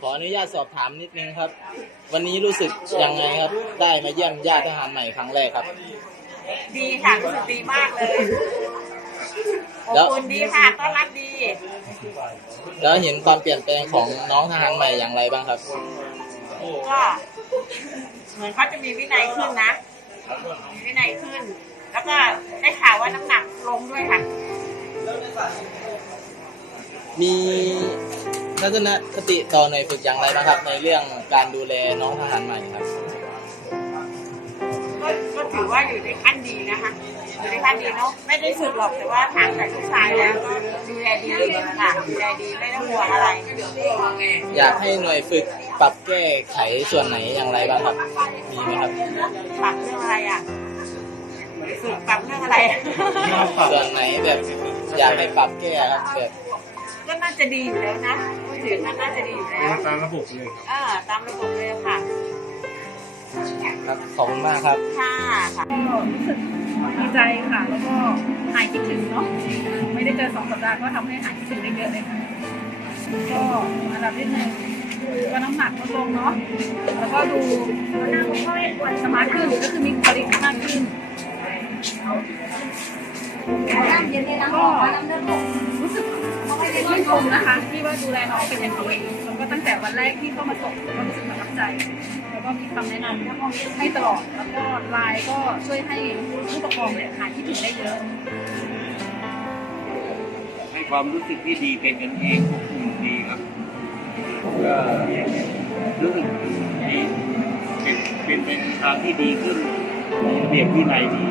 ขออนุญาตสอบถามนิดนึงครับ วันนี้รู้สึกยังไงครับ ได้มาเยี่ยมญาติทหารใหม่ครั้งแรกครับ ดีค่ะรู้สึกดีมากเลยอบแล้วอุ่นดีค่ะต้อนรับดี แล้วเห็นความเปลี่ยนแปลงของน้องทหารใหม่อย่างไรบ้างครับ ก็เหมือนเขาจะมีวินัยขึ้นนะมีวินัยขึ้น แล้วก็ได้ข่าวว่าน้ำหนักลงด้วยค่ะ มี ทัศนคติต่อหน่วยฝึกอย่างไรบ้างครับ ในเรื่องการดูแลน้องทหารใหม่ครับ ก็ก็ถือว่าอยู่ในขั้นดีนะคะอยู่ในขั้นดีเนาะไม่ได้ฝึกหรอกแต่ว่าถามจากลูกชายแล้วก็ดูแลดีค่ะดูแลดีไม่ต้องห่วงอะไรอยากให้หน่วยฝึกปรับแก้ไขส่วนไหนอย่างไรบ้างครับมีไหมครับปรับเรื่องอะไรอะฝึกปรับเรื่องอะไร ส่วนไหนแบบอยากให้ปรับแก้ครับแบบ ก็น่าจะดีอยู่แล้วนะพูดถึงน่าจะดีอยู่แล้ว ตามระบบเลยเออตามระบบเลยค่ะ ครับขอบคุณมากครับ ค่ะค่ะ ก็รู้สึกดีใจค่ะ แล้วก็หายคิดถึงเนาะไม่ได้เจอสองสัปดาห์ก็ทำให้หายคิดถึงได้เยอะเลยค่ะก็อันดับที่หนึ่งก็น้ำหนักลดลงเนาะแล้วก็ดูหน้าก็ไม่ควรสมาร์ทขึ้นก็คือมีผลิตมากขึ้น ก็รู้สึก ชื่นชมนะคะที่ว่าดูแลน้องเป็นอย่างดีแล้วก็ตั้งแต่วันแรกที่เข้ามาส่งก็รู้สึกประทับใจ แล้วก็มีคำแนะนำให้ตลอด แล้วก็ไลน์ก็ช่วยให้ผู้ปกครองเนี่ยหายคิดถึงได้เยอะ ให้ความรู้สึกที่ดีเป็นกันเองควบคุมดีครับก็รู้สึกดีเป็นเป็นทางที่ดีขึ้นมีระเบียบวินัยดี